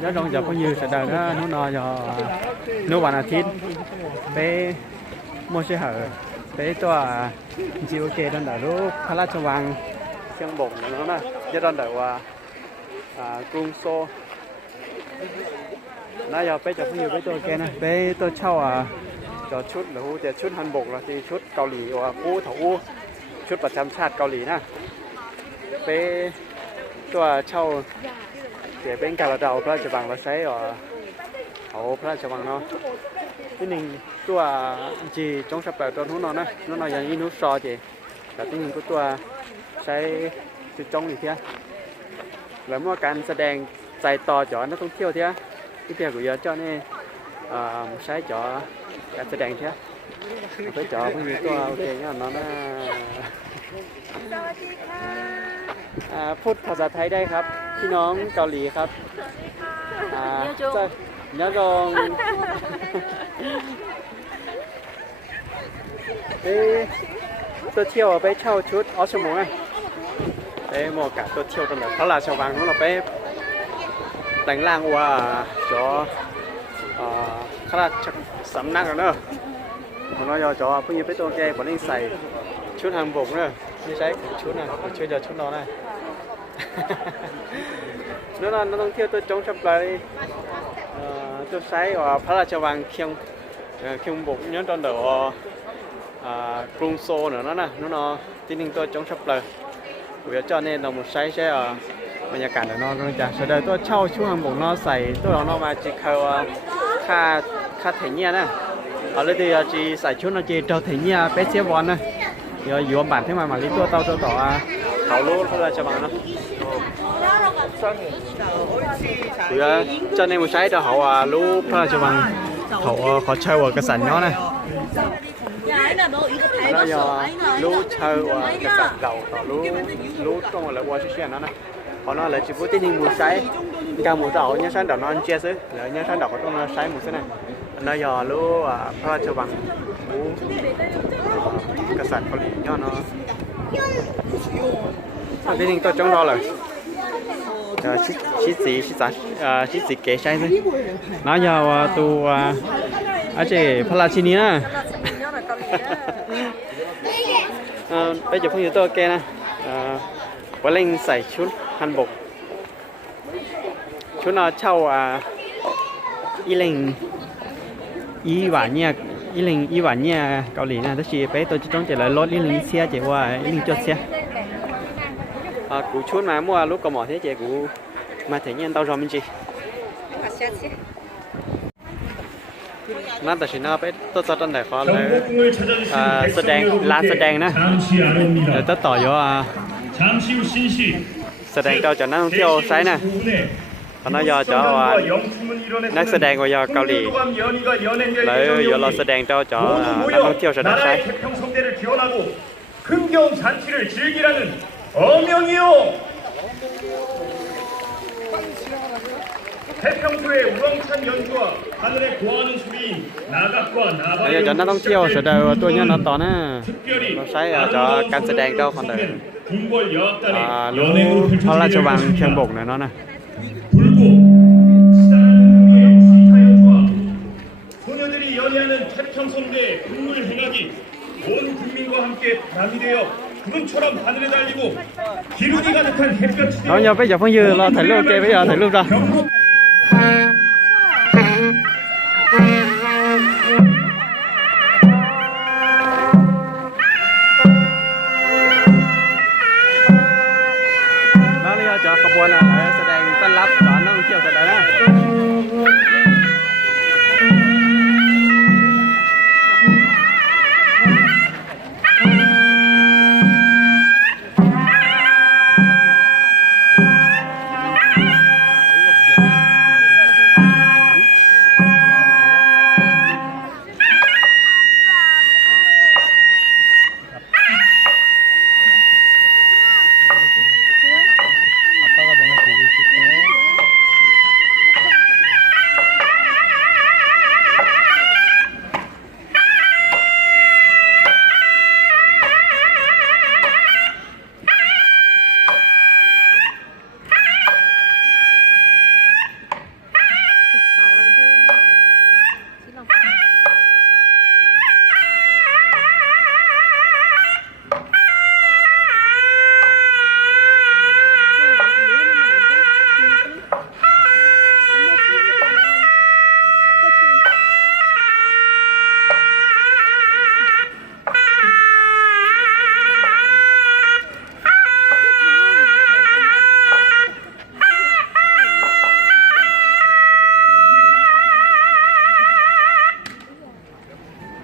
nhớ trong giờ có nhiều sẽ đợi đó nó nọ giờ nóวันอาทิตย์ไปmua xe hởไปตัวจีโอเคดันเดอรูปพระราชวังเชียงบงนั่นนะจะดันเดอว่ากรุงโซน่าจะไปจากพอยู่ไปตัวแกนะไปตัวเช่าจอชุดหรือจะชุดฮันบกหรือที่ชุดเกาหลีว่าผู้ถอูชุดประจำชาติเกาหลีนะไปตัวเช่าเดี๋ยวเป็นการระดับพระราชวังเราใช้เขาพระราชวังเนาะที่หนึ่งตัวจีจงสเปรตัวนู้นนะนู้นอย่างนี้นู้นซอจีแต่ที่หนึ่งก็ตัวใช้จุดจงอีกเท่าแล้วเมื่อการแสดงใจต่อจอนักท่องเที่ยวเท่าที่เที่ยวกูเยอะเจ้านี่ใช้จอการแสดงเท่าไปจอไม่มีตัวโอเคงั้นเนาะนะสวัสดีค่ะพูดภาษาไทยได้ครับพี่น้องเกาหลีครับยะจงตัวเที่ยวไปเช่าชุดออสโมไงไปหมอกะตัวเที่ยวตลอดพระราชวังของเราไปแต่งร่างว่าจอข้าราชสำนักเนอะของเราจอเพิ่งยืมไปตัวแกผมนี่ใส่ชุดฮันบกเนอะไม่ใช่ชุดนะช่วยจะชุดนอนได้นั่นน่ะนักท่องเที่ยวตัวจงชับเลยตัวใช้พระราชวังเคียงบกย้อนตอนเดี๋ยวกรุงโซnữa nó nè nóที่นี่ตัวจงชับเลยเดี๋ยวเจ้าเนี่ยเราหมดใช้บรรยากาศเดี๋ยวเราจะแสดงตัวเช่าช่วงบกเราใส่ตัวเรามาจีเขาค่าเทียนเนี่ยนะเอาเลยที่จีใส่ชุดเราจีเจ้าเทียนเนี่ยเป๊ะเสียบอลนะเดี๋ยวอยู่บ้านที่มาลิตัวต่อเขารู้พระราชวังนะเดี๋ยวเจ้าเนี่ยหมดใช้เดี๋ยวเขารู้พระราชวังเขาเช่ากษัตริย์เนาะนะแล้วยอรู้เช่ากษัตริย์เก่าต่อรู้ตรงอะไรวอชิเชียนนั่นนะเขาเนาะเลยจีบุตินิหมดใช้การหมดเต่าเนี่ยฉันเดี๋ยวนอนเจี๊ยซื้อแล้วเนี่ยฉันเดี๋ยวก็ต้องใช้หมดซื้อนะแล้วยอรู้พระราชวังรู้กษัตริย์เกาหลีเนาะที่นี่ตัวจ้องรอเลยชิสีเก๋ใช่ไหมน้ายาวตัวอาเจพระราชินีนะไปจับผู้หญิงตัวแกนะวันเล่งใส่ชุดฮันบกชุดนอเช่าอีเล่งอีหวานเนี่ยอีเล่งอีหวานเนี่ยเกาหลีนะถ้าชีไปตัวจ้องจะเลยลดอีเล่งเสียเจ๋ว่าอีเล่งจดเสียกูชุดมาเมื่อlúc có mỏ thế chịกูมาthể nhiên tao rồi mình chịนั่นแต่สินะไปตัวจัดตั้งแต่ขอเลยแสดงลานแสดงนะเดี๋ยวจะต่อยแสดงเจ้าจะนักท่องเที่ยวใช้นะตอนนั้นยอจะนักแสดงว่ายอเกาหลีแล้วยอเราแสดงเจ้าจะนักท่องเที่ยวจะได้ใช้태평소의 우렁찬 연주와 하늘에 고하는 소리인 나각과 나발의 choนักท่องเที่ยวแสดงตัวนี้นะต่อนะเราใช้จะการแสดงเจ้าคนเดียวรู้พระราชวังเชียงบกเนี่ยเนาะนะ 불고 시다라는 시타 연주와 소녀들이 연애하는 태평성대의 국물 행악이 온 국민과 함께 바람이 되어 그분처럼 하늘에 달리고 기운이 가득한 햇볕이 nói nhau bây giờ phong dư loถ่ายรูปbây giờถ่ายรูปra đó là choขบวนแสดงต้อนรับสอนนักท่องเที่ยวแสดงนะ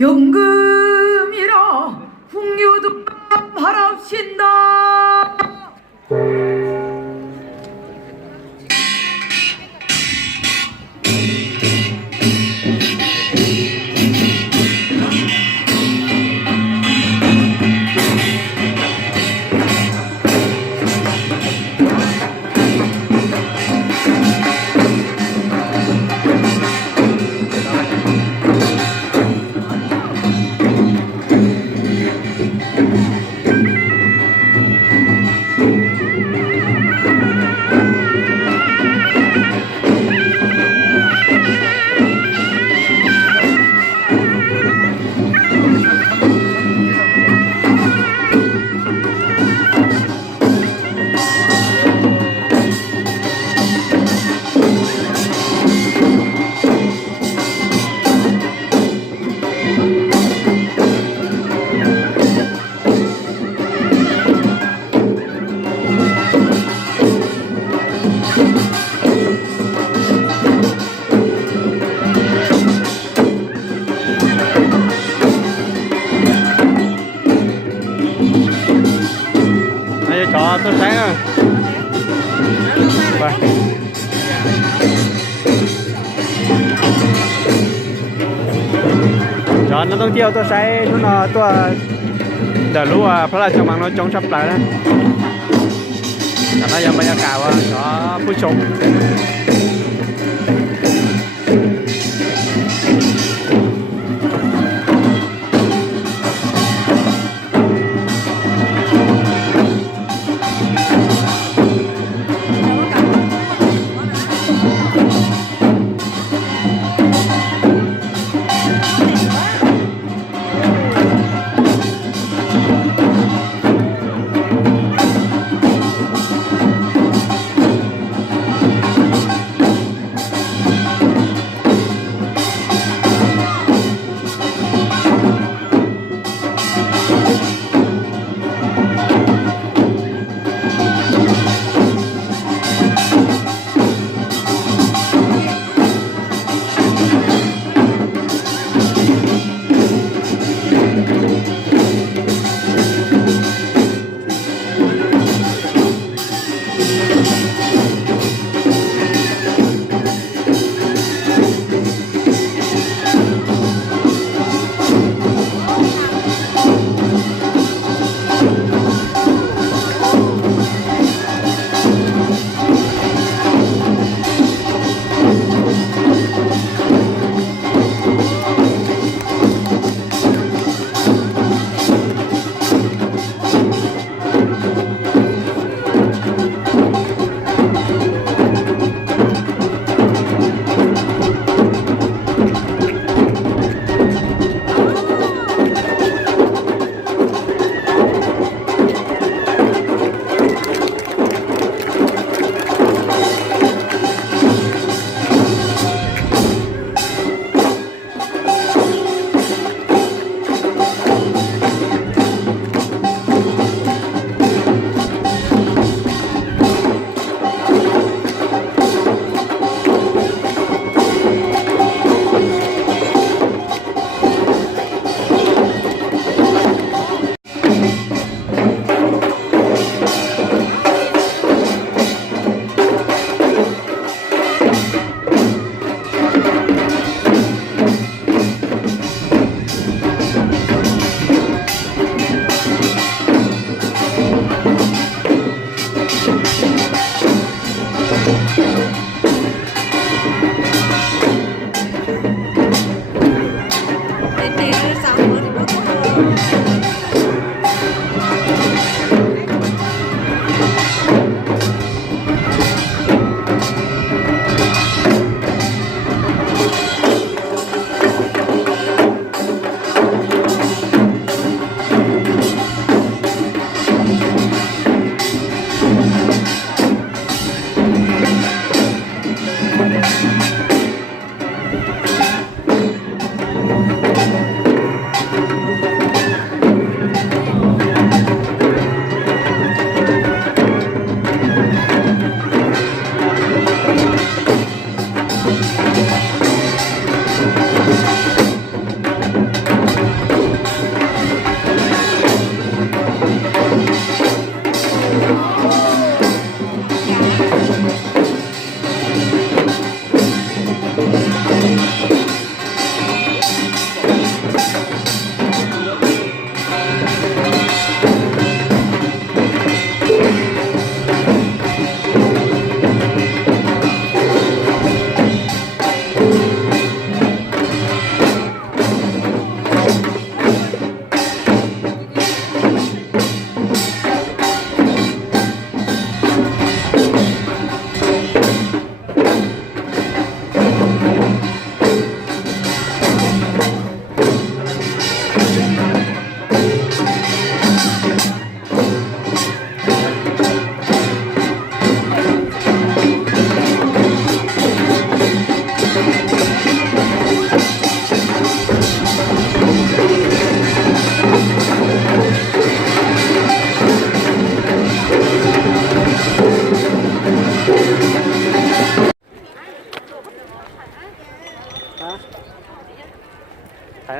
연금이라 풍류도 바랍신다. Bây giờ cho tôi sáng rồi. Vâng. Cho nóต้องเที่ยวตัวไซส์นู่นตัวเดี๋ยวรู้ว่าพระราชวังเราจงชับปลายนะแต่ถ้ายังบรรยากาศว่าขอผู้ชม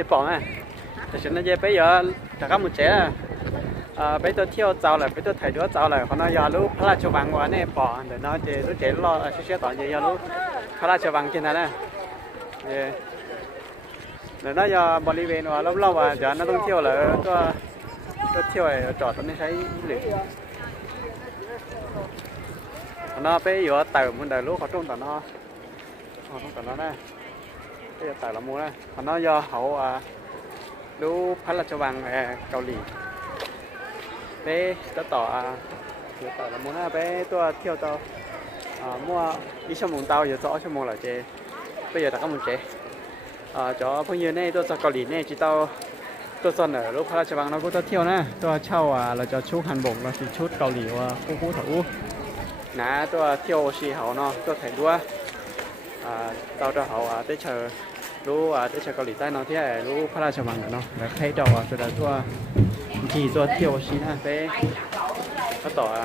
giờ bỏ à thì chúng nó giờ bây giờ đã có một trẻ bây giờ theo giàu lại bây giờ thầy đứa giàu lại họ nói giờ lúc phá cho bằng quá này bỏ để nó chỉ lúc trẻ lo sẽ tỏ giờ lúc phá cho bằng trên này nè để nó giờ bỏ đi về nó lâu lâu và giờ nó không theo là tôi theo ở trọ tôi nên thấy lử nó bây giờ tàu muốn đời lúc họ trong tàu nó đây bây giờ tàu là mua đây nó do hậu lúc phá cho bằng Cào Lì bé tôi tỏ là muốn bé tôi theo tao mua đi cho mùng tao giờ rõ cho mùng là chế bây giờ đã có một chế cho phong nhiêu này tôi cho Cào Lì này chỉ tao tôi chọn ở lúc phá cho bằng nó cũng tôi theo nè tôi trao là cho chú Hàn Bổng là chỉ chút Cào Lì và khu thủ nãy tôi theo xì hậu nó tôi thấy đua tao cho hậu tới chờ lúc tới chờ Cào Lì tay nó thế lúc phá cho bằng nó là thấy đầu rồi là tôi chỉ cho thiểu xí nè bé nó tỏ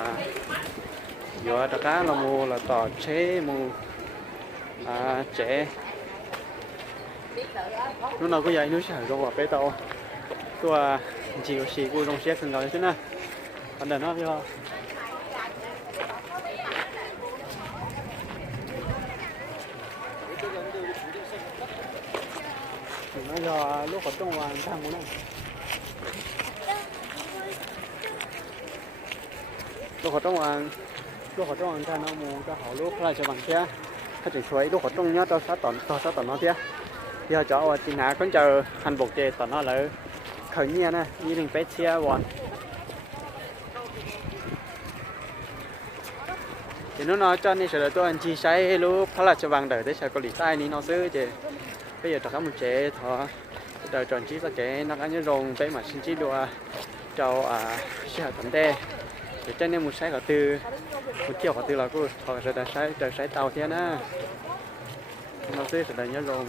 giờ tất cả là mua là tỏ chế mua chế lúc nào có vậy nếu xài rồi bé tao tôi chỉ có xí của đồng xếp từng rồi thế nè còn đợt nó cho nó giờ lúc ở trong hoàng tham muốn này lúc họ trong hàng cha nó mua cho họ lúc lại cho bằng kiaเขาจะช่วยลูกเขาตรงนี้ตัวซะตอนนั้นเพี้ยเดี๋ยวจะเอาจีน่าก็จะหันบกเจตอนนั้นเลยเขาเนี่ยนะยี่หนึ่งเป็ดเชียวันเดี๋ยวnó cho nên sẽ tôi anh chi sai lúc phá là cho bằng đời tới sẽ có lý sai ní nóซื้อเจbây giờ tất cả một chế thọ đời tròn chi sao chế nó ăn như rồng bé mà xin chi đùa cho sẽ tận đe để cho nên một sai cả từ một chiều cả từ là cô họ sẽ đã sai tàu thế na nó sẽ là nhớ rồng